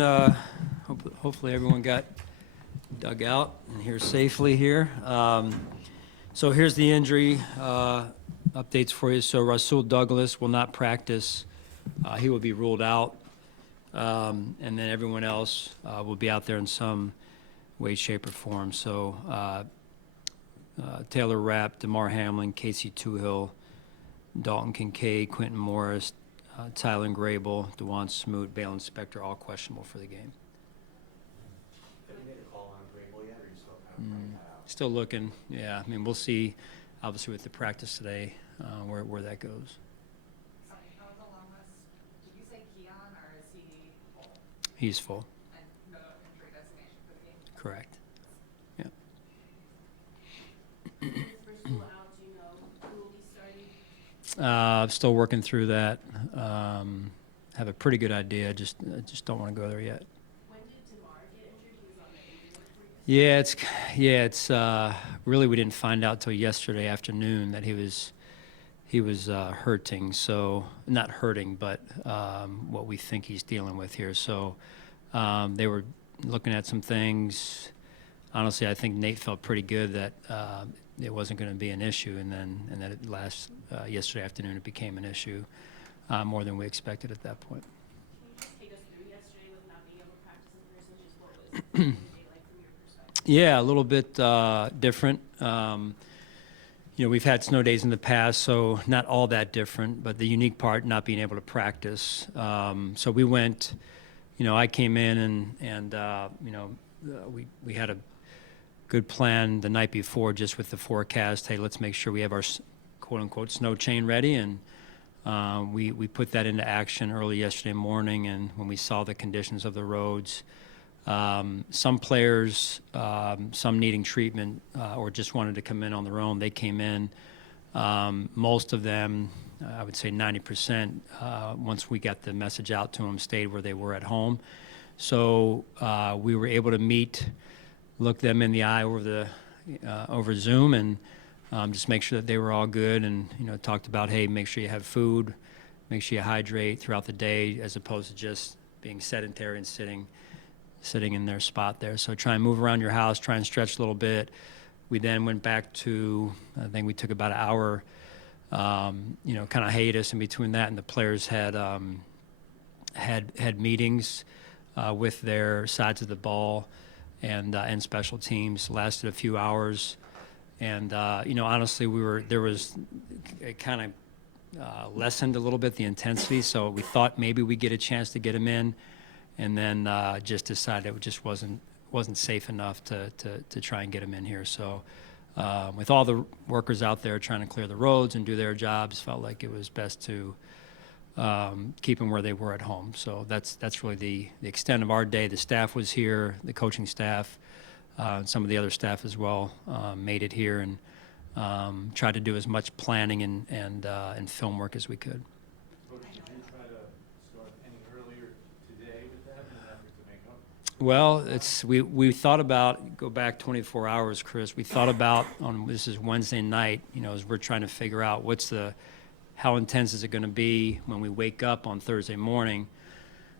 Hopefully everyone got dug out and here safely here. So here's the injury updates for you. So Rasul Douglas will not practice. He will be ruled out. And then everyone else will be out there in some way, shape, or form. So Taylor Rapp, DeMar Hamlin, Casey Toohill, Dalton Kincaid, Quentin Morris, Tylen Grable, DeJuan Smoot, Balin Spector, all questionable for the game. Have you made a call on Grable yet, or are you still kind of playing that out? Still looking, yeah. I mean, we'll see, obviously, with the practice today, where that goes. Sorry, how was the long list? Did you say Keon, or is he full? He's full. And no injury designation for the game? Correct. Yeah. First rule out, do you know who will be starting? Still working through that. Have a pretty good idea. Just don't want to go there yet. When did DeMar get injured? He was on the injury list. It's really we didn't find out till yesterday afternoon that he was hurting. So not hurting, but what we think he's dealing with here. So they were looking at some things. Honestly, I think Nate felt pretty good that it wasn't going to be an issue, and then yesterday afternoon it became an issue, more than we expected at that point. Can you just take us through yesterday with not being able to practice in person? Just what was the day like from your perspective? Yeah, a little bit different. We've had snow days in the past, so not all that different, but the unique part, not being able to practice. So we went, I came in and we had a good plan the night before just with the forecast. Hey, let's make sure we have our quote-unquote snow chain ready, and we put that into action early yesterday morning. And when we saw the conditions of the roads, some players, some needing treatment or just wanted to come in on their own, they came in. Most of them, I would say 90%, once we got the message out to them, stayed where they were at home. So we were able to look them in the eye over Zoom, and just make sure that they were all good, and talked about, hey, make sure you have food, make sure you hydrate throughout the day, as opposed to just being sedentary and sitting in their spot there. So try and move around your house, try and stretch a little bit. We then went back to, I think we took about an hour, kind of hiatus in between that, and the players had was with their sides of the ball and special teams. Lasted a few hours, and honestly, it kind of lessened a little bit the intensity. So we thought maybe we'd get a chance to get them in, and then just decided it just wasn't safe enough to try and get them in here. So with all the workers out there trying to clear the roads and do their jobs, felt like it was best to keep them where they were at home. So that's really the extent of our day. The staff was here, the coaching staff, some of the other staff as well, made it here, and tried to do as much planning and film work as we could. Coach, did you try to start any earlier today with that in an effort to make up? Well, we thought about, go back 24 hours, Chris. We thought about, this is Wednesday night, as we're trying to figure out how intense is it going to be when we wake up on Thursday morning.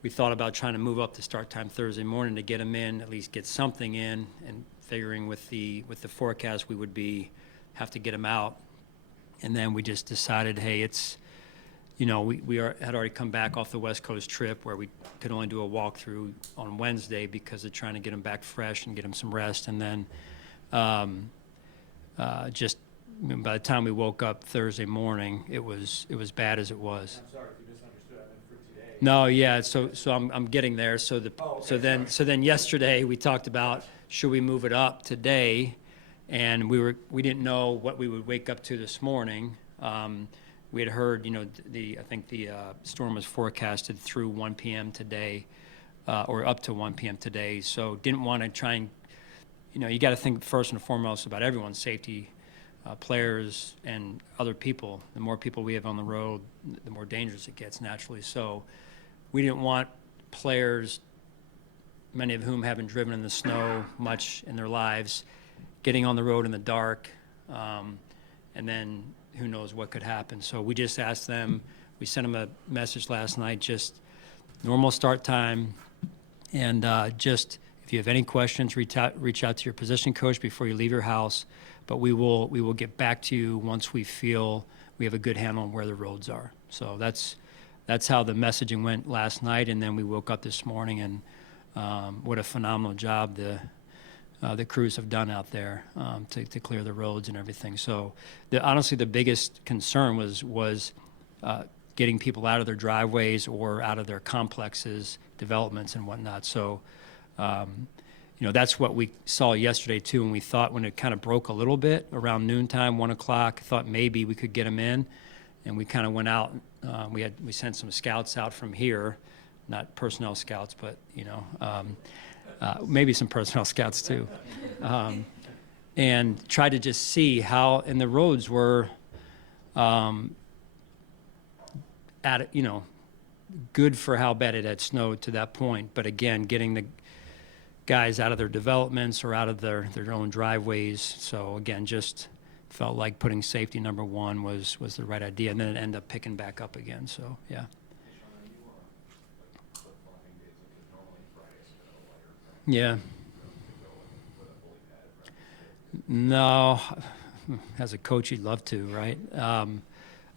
We thought about trying to move up the start time Thursday morning to get them in, at least get something in, and figuring with the forecast we would have to get them out. And then we just decided, hey, it's, had already come back off the West Coast trip where we could only do a walkthrough on Wednesday because of trying to get them back fresh and get them some rest. And then just by the time we woke up Thursday morning, it was bad as it was. I'm sorry if you misunderstood. I meant for today. No, yeah. So I'm getting there. So Okay, so then yesterday we talked about, should we move it up today, and we didn't know what we would wake up to this morning. We had heard, I think the storm was forecasted through 1 p.m. today, or up to 1 p.m. today. So didn't want to try and, you got to think first and foremost about everyone's safety. Players and other people. The more people we have on the road, the more dangerous it gets naturally. So we didn't want players, many of whom haven't driven in the snow much in their lives, getting on the road in the dark, and then who knows what could happen. So we just asked them, we sent them a message last night, just normal start time, And just if you have any questions, reach out to your position coach before you leave your house. But we will get back to you once we feel we have a good handle on where the roads are. So that's how the messaging went last night, and then we woke up this morning, and what a phenomenal job the crews have done out there to clear the roads and everything. So honestly, the biggest concern was getting people out of their driveways or out of their complexes, developments and whatnot. So, that's what we saw yesterday too, and we thought when it kind of broke a little bit around noontime, 1 o'clock, thought maybe we could get them in, and we kind of went out. We sent some scouts out from here, not personnel scouts, but maybe some personnel scouts too, and tried to just see how, and the roads were good for how bad it had snowed to that point. But again, getting the guys out of their developments or out of their own driveways. So again, just felt like putting safety number one was the right idea, and then it ended up picking back up again. So yeah. Yeah. No, as a coach, you'd love to, right?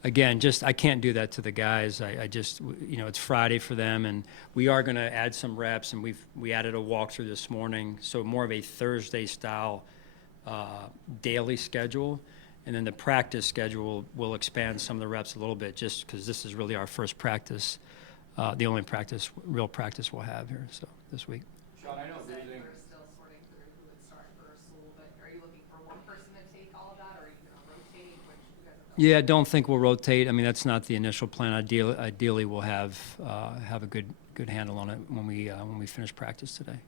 Again, I can't do that to the guys. I just, it's Friday for them, and we are going to add some reps, and we added a walkthrough this morning, so more of a Thursday style daily schedule, and then the practice schedule will expand some of the reps a little bit, just because this is really our first practice, the only real practice we'll have here. So this week. Sean, I know You said losing. we're still sorting through who would start first, but are you looking for one person to take all of that, or are you going to rotate? Which you guys have Yeah, I don't think we'll rotate. I mean, that's not the initial plan. Ideally, we'll have a good handle on it when we finish practice today.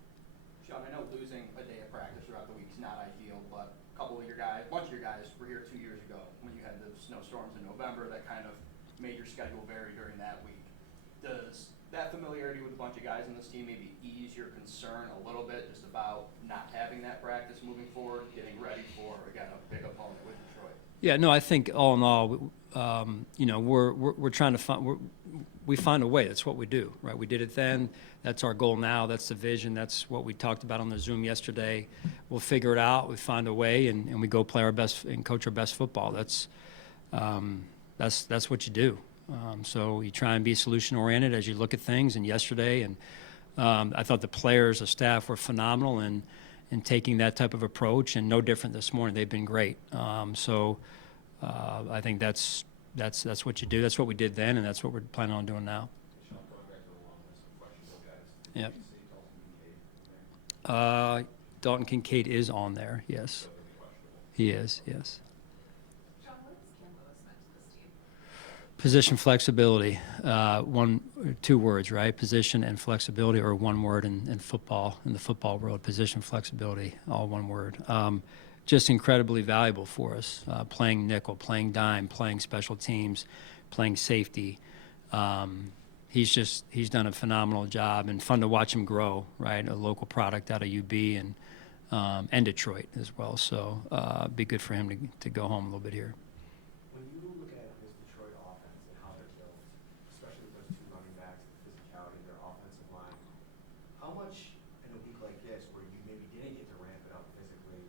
Sean, I know losing a day of practice throughout the week is not ideal, but a bunch of your guys were here 2 years ago when you had the snowstorms in November that kind of made your schedule vary during that week. Does that familiarity with a bunch of guys on this team maybe ease your concern a little bit just about not having that practice moving forward, getting ready for, again, a big opponent with Detroit? Yeah, no, I think all in all, we're trying to we find a way. That's what we do, right? We did it then. That's our goal now. That's the vision. That's what we talked about on the Zoom yesterday. We'll figure it out. We find a way, and we go play our best and coach our best football. That's what you do. So you try and be solution-oriented as you look at things. And yesterday, and I thought the players, the staff were phenomenal in taking that type of approach, and no different this morning. They've been great. I think that's what you do. That's what we did then, and that's what we're planning on doing now. Sean, going back to the long list of questionable guys. Yep. Did you say Dalton Kincaid in there? Dalton Kincaid is on there, yes. So they'll be questionable. He is, yes. John, what has Cam Lewis meant to this team? Position flexibility, two words, right? Position and flexibility, or one word in football, in the football world. Position flexibility, all one word. Just incredibly valuable for us, playing nickel, playing dime, playing special teams, playing safety. He's done a phenomenal job, and fun to watch him grow, right? A local product out of UB and Detroit as well. So be good for him to go home a little bit here. When you look at this Detroit offense and how they're built, especially with those two running backs, the physicality of their offensive line, how much in a week like this, where you maybe didn't get to ramp it up physically,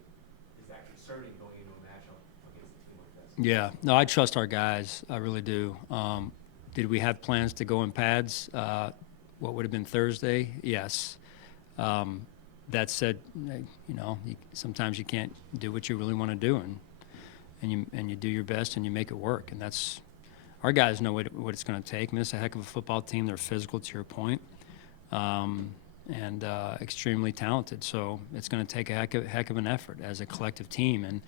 is that concerning going into a matchup against a team like this? Yeah, no, I trust our guys. I really do. Did we have plans to go in pads? What would have been Thursday? Yes. That said, sometimes you can't do what you really want to do, and you do your best and you make it work. And that's, our guys know what it's going to take. I mean, it's a heck of a football team. They're physical, to your point, and extremely talented. So it's going to take a heck of an effort as a collective team, and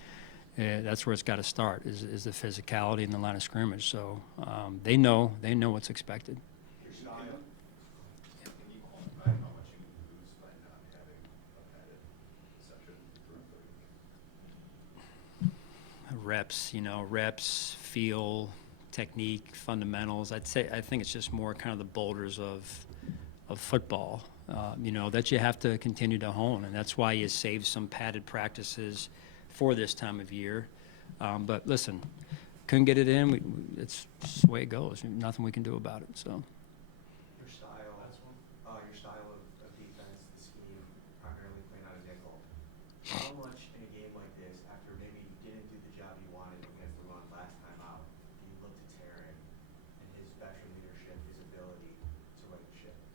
that's where it's got to start, is the physicality in the line of scrimmage. So they know what's expected. Your style, Can you quantify how much you lose by not having a padded section through? Reps, feel, technique, fundamentals. I think it's just more kind of the boulders of football, that you have to continue to hone, and that's why you save some padded practices for this time of year. But listen, couldn't get it in. It's just the way it goes. Nothing we can do about it. So. your style of defense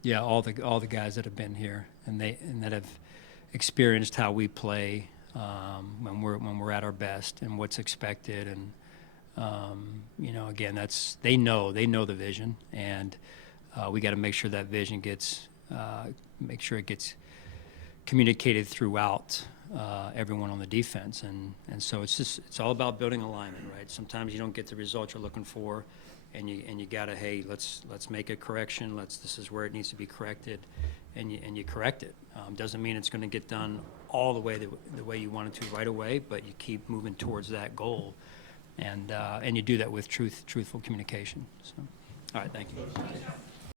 Yeah, all the guys that have been here and that have experienced how we play when we're at our best and what's expected, and you know, again, they know the vision, and we got to make sure that vision gets communicated throughout everyone on the defense, and so it's all about building alignment, right? Sometimes you don't get the result you're looking for, and you gotta, hey, let's make a correction. This is where it needs to be corrected, and you correct it. Doesn't mean it's going to get done all the way the way you want it to right away, but you keep moving towards that goal, and you do that with truthful communication. So, all right, thank you.